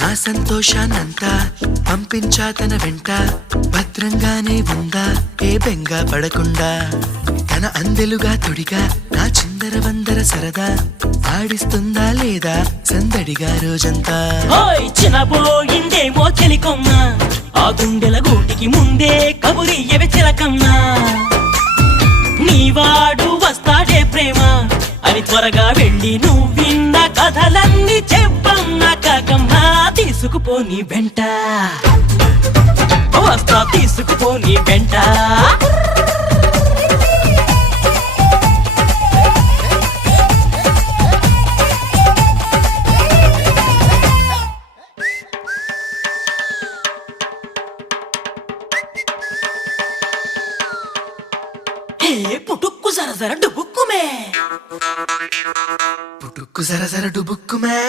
నా సంతోషాన్నంతా పంపించా తన వెంట, భద్రంగానే ఉందా ఏ బెంగ పడకుండా. తన అందెలుగా తొడిగా నా చిందర వందర సరదా, ఆడిస్తుందా లేదా సందడిగా రోజంతా. చిన్నబోయిందేమో చెలికొమ్మ, ఆ గుండెల గూటికి ముందే కబురియవే చిలకమ్మా. నీవాడు వస్తాడే ప్రేమ అని త్వరగా వెళ్ళి నువ్విన్న కథలన్నీ చెప్పమ్మా కాకమ్మా. తీసుకుపోని వెంట వస్తా, తీసుకుపోని వెంట. పుటుక్కు జర జర డుబుక్కుమే, పుటుక్కు జర జర డుబుక్కుమే.